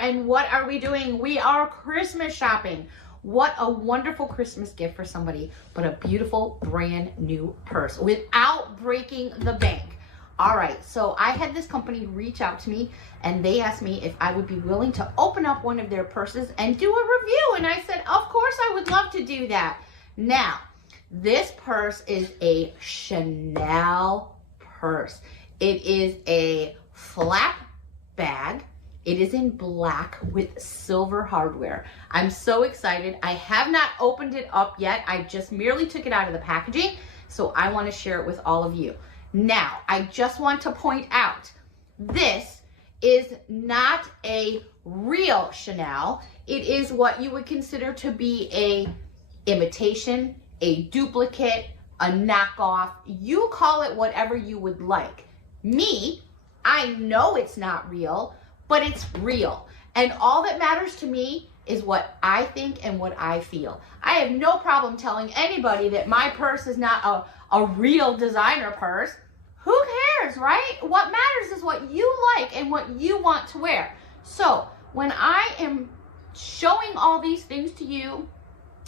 and what are we doing? We are Christmas shopping. What a wonderful Christmas gift for somebody, but a beautiful brand new purse without breaking the bank. All right, so I had this company reach out to me and they asked me if I would be willing to open up one of their purses and do a review. And I said, of course I would love to do that. Now, this purse is a Chanel purse. It is a flap bag. It is in black with silver hardware. I'm so excited. I have not opened it up yet. I just merely took it out of the packaging, so I want to share it with all of you. Now, I just want to point out, this is not a real Chanel. It is what you would consider to be a imitation, a duplicate, a knockoff. You call it whatever you would like. Me, I know it's not real, but it's real. And all that matters to me is what I think and what I feel. I have no problem telling anybody that my purse is not a real designer purse. Who cares, right? What matters is what you like and what you want to wear. So when I am showing all these things to you,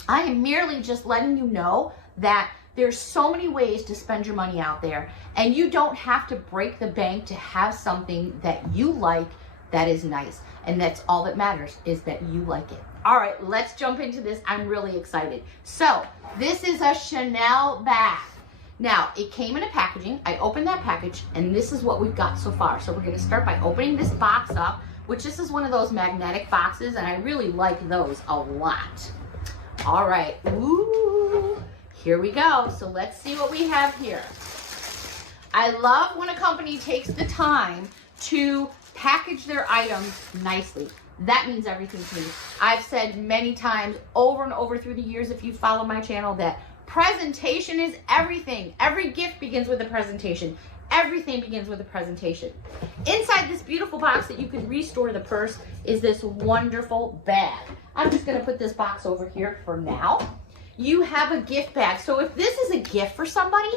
I am merely just letting you know that there's so many ways to spend your money out there, and you don't have to break the bank to have something that you like that is nice. And that's all that matters, is that you like it. All right, let's jump into this. I'm really excited. So this is a Chanel bag. Now, it came in a packaging. I opened that package, and this is what we've got so far. So we're gonna start by opening this box up, which this is one of those magnetic boxes, and I really like those a lot. All right, ooh, here we go. So let's see what we have here. I love when a company takes the time to package their items nicely. That means everything to me. I've said many times over and over through the years, if you follow my channel, that presentation is everything. Every gift begins with a presentation. Everything begins with a presentation. Inside this beautiful box that you can restore the purse is this wonderful bag. I'm just gonna put this box over here for now. You have a gift bag. So if this is a gift for somebody,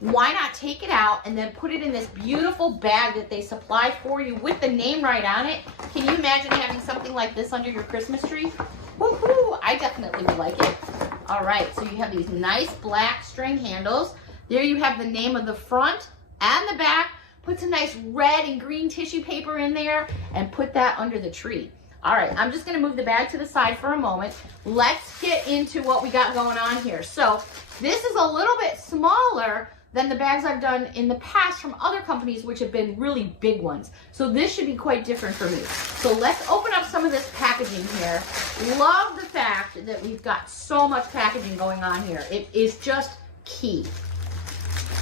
why not take it out and then put it in this beautiful bag that they supply for you with the name right on it? Can you imagine having something like this under your Christmas tree? Woohoo! I definitely would like it. All right, so you have these nice black string handles. There you have the name of the front and the back. Put some nice red and green tissue paper in there and put that under the tree. All right, I'm just gonna move the bag to the side for a moment. Let's get into what we got going on here. So this is a little bit smaller than the bags I've done in the past from other companies, which have been really big ones. So this should be quite different for me. So let's open up some of this packaging here. Love the fact that we've got so much packaging going on here. It is just key.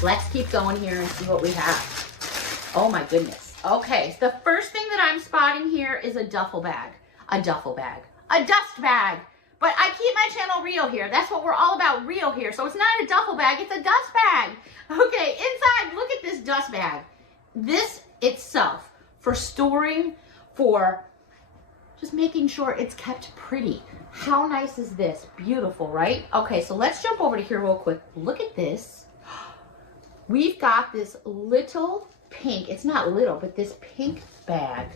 Let's keep going here and see what we have. Oh my goodness. Okay, the first thing that I'm spotting here is a duffel bag. A duffel bag. A dust bag. But I keep my channel real here. That's what we're all about, real here. So it's not a duffel bag, it's a dust bag. Okay, inside, look at this dust bag. This itself, for storing, for just making sure it's kept pretty. How nice is this? Beautiful, right? Okay, so let's jump over to here real quick. Look at this. We've got this little pink, it's not little, but this pink bag.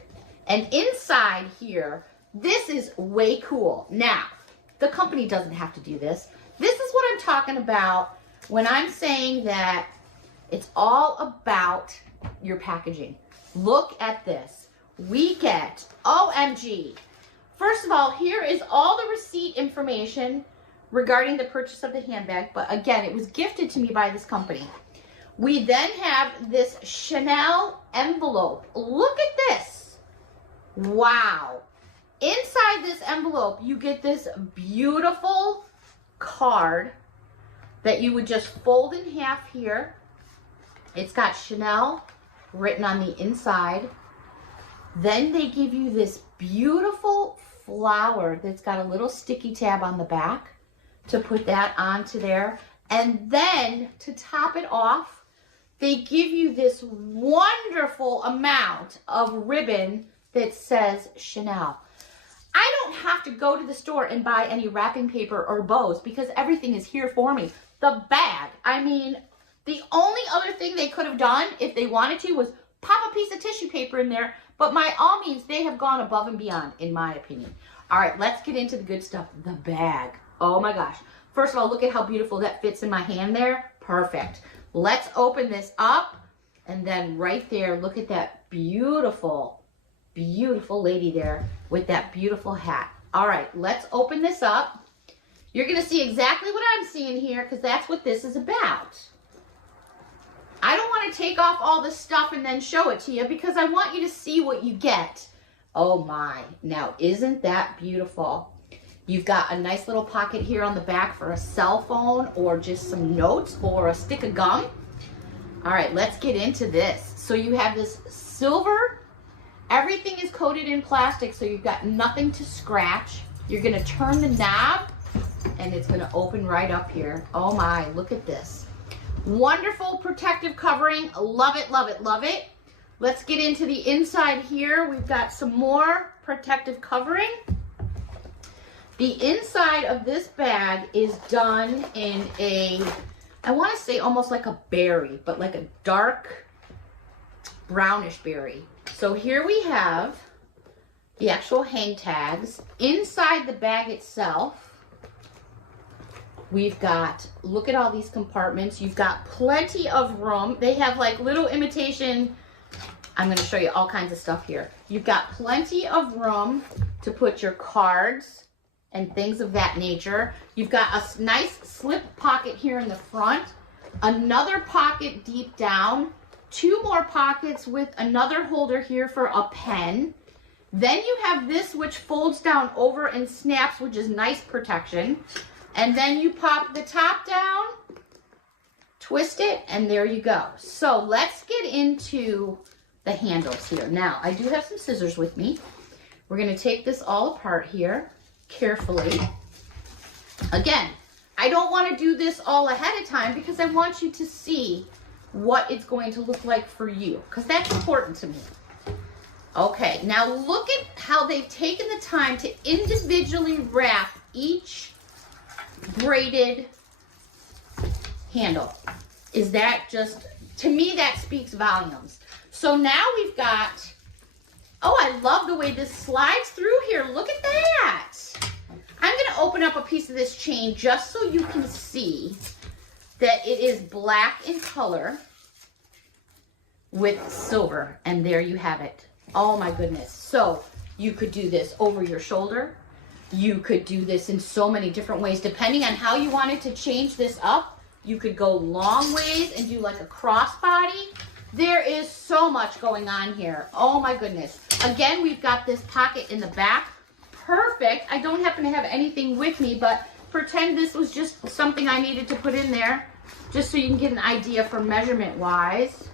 And inside here, this is way cool. Now, the company doesn't have to do this. This is what I'm talking about when I'm saying that it's all about your packaging. Look at this. We get, OMG. First of all, here is all the receipt information regarding the purchase of the handbag. But again, it was gifted to me by this company. We then have this Chanel envelope. Look at this. Wow. Inside this envelope, you get this beautiful card that you would just fold in half here. It's got Chanel written on the inside. Then they give you this beautiful flower that's got a little sticky tab on the back to put that onto there. And then to top it off, they give you this wonderful amount of ribbon that says Chanel. I don't have to go to the store and buy any wrapping paper or bows because everything is here for me. The bag, I mean, the only other thing they could have done if they wanted to was pop a piece of tissue paper in there, but by all means, they have gone above and beyond, in my opinion. All right, let's get into the good stuff. The bag. Oh my gosh. First of all, look at how beautiful that fits in my hand there. Perfect. Let's open this up. And then right there, look at that beautiful, beautiful lady there with that beautiful hat. All right, let's open this up. You're going to see exactly what I'm seeing here because that's what this is about. I don't want to take off all the stuff and then show it to you because I want you to see what you get. Oh my, now isn't that beautiful? You've got a nice little pocket here on the back for a cell phone or just some notes or a stick of gum. All right, let's get into this. So you have this silver, everything is coated in plastic so you've got nothing to scratch. You're gonna turn the knob and it's gonna open right up here. Oh my, look at this. Wonderful protective covering, love it, love it, love it. Let's get into the inside here. We've got some more protective covering. The inside of this bag is done in a, I want to say almost like a berry, but like a dark brownish berry. So here we have the actual hang tags. Inside the bag itself, we've got, look at all these compartments. You've got plenty of room. They have like little imitation, I'm going to show you all kinds of stuff here. You've got plenty of room to put your cards and things of that nature. You've got a nice slip pocket here in the front, another pocket deep down, two more pockets with another holder here for a pen. Then you have this which folds down over and snaps, which is nice protection. And then you pop the top down, twist it, and there you go. So let's get into the handles here. Now, I do have some scissors with me. We're going to take this all apart here carefully. Again, I don't want to do this all ahead of time because I want you to see what it's going to look like for you because that's important to me. Okay, now look at how they've taken the time to individually wrap each braided handle. Is that just, to me, that speaks volumes. So now we've got, oh, I love the way this slides through here. Look at that. I'm going to open up a piece of this chain just so you can see that it is black in color with silver. And there you have it. Oh my goodness. So you could do this over your shoulder. You could do this in so many different ways. Depending on how you wanted to change this up, you could go long ways and do like a crossbody. There is so much going on here. Oh my goodness. Again, we've got this pocket in the back. Perfect. I don't happen to have anything with me, but pretend this was just something I needed to put in there just so you can get an idea for measurement wise.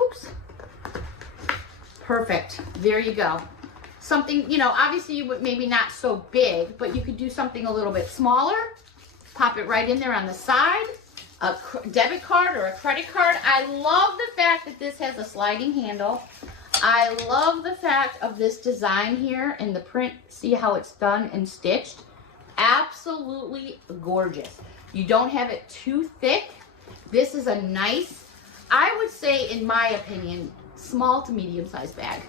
Oops. Perfect. There you go. Something, you know, obviously you would maybe not so big, but you could do something a little bit smaller. Pop it right in there on the side. A debit card or a credit card. I love the fact that this has a sliding handle. I love the fact of this design here and the print. See how it's done and stitched? Absolutely gorgeous. You don't have it too thick. This is a nice, I would say in my opinion, small to medium sized bag.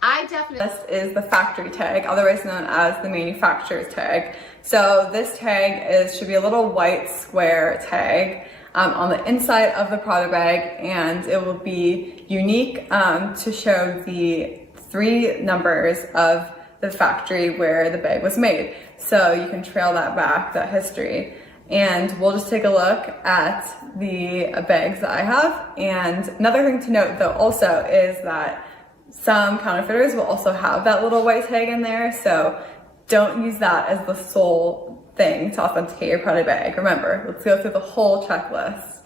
I definitely. This is the factory tag, otherwise known as the manufacturer's tag. So this tag should be a little white square tag on the inside of the product bag, and it will be unique to show the 3 numbers of the factory where the bag was made. So you can trail that back, that history. And we'll just take a look at the bags that I have. And another thing to note though also is that some counterfeiters will also have that little white tag in there, so don't use that as the sole thing to authenticate your product bag. Remember, let's go through the whole checklist.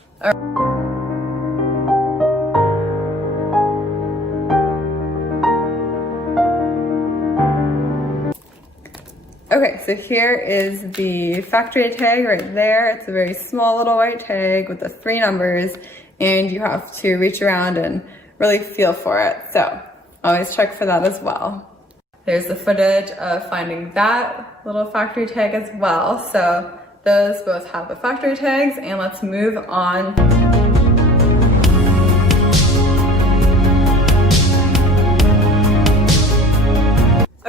Okay, so here is the factory tag right there. It's a very small little white tag with the 3 numbers, and you have to reach around and really feel for it. So always check for that as well. There's the footage of finding that little factory tag as well. So those both have the factory tags, and let's move on.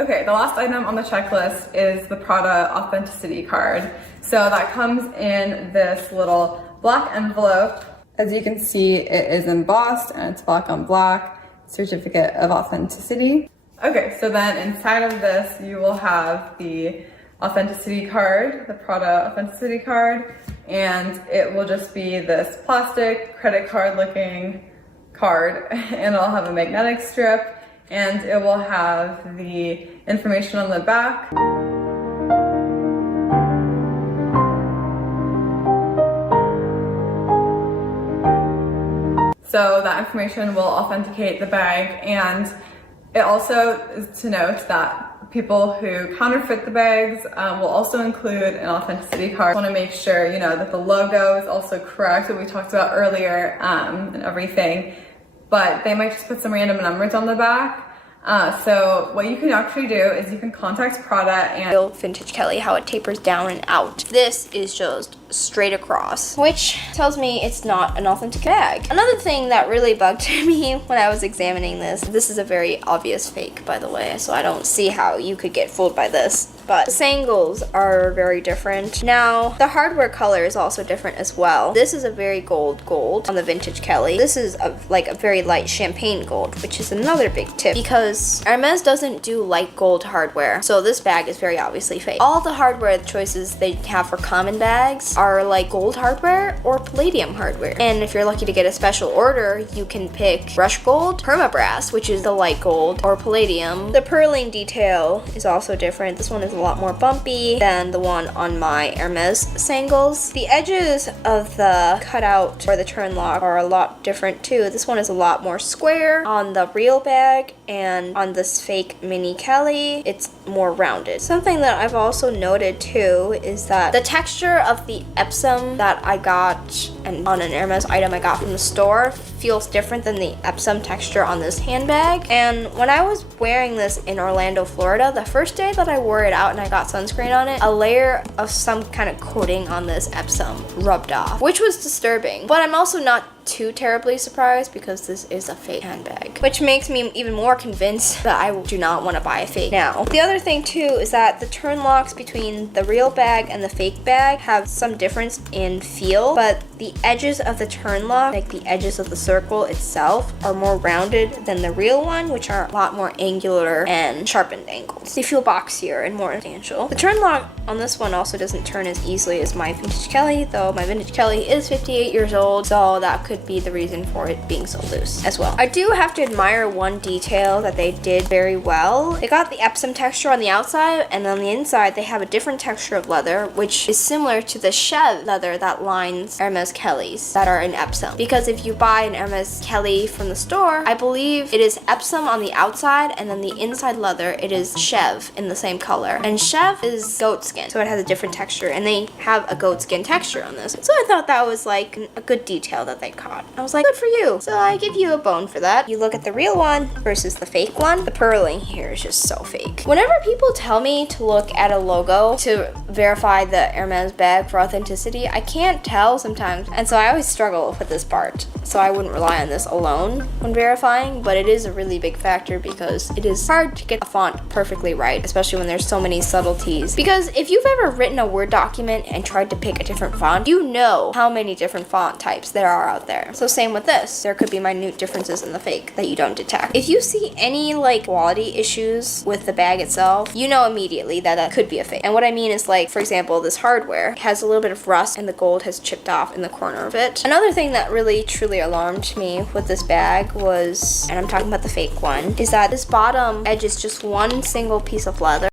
Okay, the last item on the checklist is the Prada authenticity card. So that comes in this little black envelope. As you can see, it is embossed and it's black on black, certificate of authenticity. Okay, so then inside of this, you will have the authenticity card, the Prada authenticity card, and it will just be this plastic credit card looking card, and it'll have a magnetic strip, and it will have the information on the back. So that information will authenticate the bag, and it also is to note that people who counterfeit the bags will also include an authenticity card. I want to make sure, you know, that the logo is also correct, what we talked about earlier, and everything, but they might just put some random numbers on the back. So what you can actually do is you can contact Prada and real vintage Kelly, how it tapers down and out. This is just straight across, which tells me it's not an authentic bag. Another thing that really bugged me when I was examining this is a very obvious fake, by the way, so I don't see how you could get fooled by this. But the sangles are very different. Now, the hardware color is also different as well. This is a very gold on the vintage Kelly. This is a very light champagne gold, which is another big tip because Hermes doesn't do light gold hardware. So this bag is very obviously fake. All the hardware choices they have for common bags are like gold hardware or palladium hardware. And if you're lucky to get a special order, you can pick brush gold, permabrass, which is the light gold, or palladium. The purling detail is also different. This one is a lot more bumpy than the one on my Hermes sangles. The edges of the cutout or the turn lock are a lot different too. This one is a lot more square on the real bag, and on this fake mini Kelly, it's more rounded. Something that I've also noted too is that the texture of the Epsom that I got and on an Hermes item I got from the store feels different than the Epsom texture on this handbag. And when I was wearing this in Orlando, Florida, the first day that I wore it out and I got sunscreen on it, a layer of some kind of coating on this Epsom rubbed off, which was disturbing. But I'm also not too terribly surprised because this is a fake handbag, which makes me even more convinced that I do not want to buy a fake now. The other thing too is that the turn locks between the real bag and the fake bag have some difference in feel, but the edges of the turn lock, like the edges of the circle itself, are more rounded than the real one, which are a lot more angular and sharpened angles. They feel boxier and more substantial. The turn lock on this one also doesn't turn as easily as my vintage Kelly, though my vintage Kelly is 58 years old, so that could be the reason for it being so loose as well. I do have to admire one detail that they did very well. They got the Epsom texture on the outside, and on the inside they have a different texture of leather, which is similar to the Chev leather that lines Hermes Kellys that are in Epsom. Because if you buy an Hermes Kelly from the store, I believe it is Epsom on the outside, and then the inside leather, it is Chev in the same color. And Chev is goat skin, so it has a different texture, and they have a goat skin texture on this. So I thought that was like a good detail that they caught. I was like, good for you. So I give you a bone for that. You look at the real one versus the fake one. The purling here is just so fake. Whenever people tell me to look at a logo to verify the Hermes bag for authenticity, I can't tell sometimes. And so I always struggle with this part. So I wouldn't rely on this alone when verifying, but it is a really big factor because it is hard to get a font perfectly right, especially when there's so many subtleties. Because if you've ever written a Word document and tried to pick a different font, you know how many different font types there are out there. So same with this. There could be minute differences in the fake that you don't detect. If you see any like quality issues with the bag itself, you know immediately that that could be a fake. And what I mean is, like, for example, this hardware has a little bit of rust and the gold has chipped off in the corner of it. Another thing that really truly alarmed me with this bag was, and I'm talking about the fake one, is that this bottom edge is just one single piece of leather.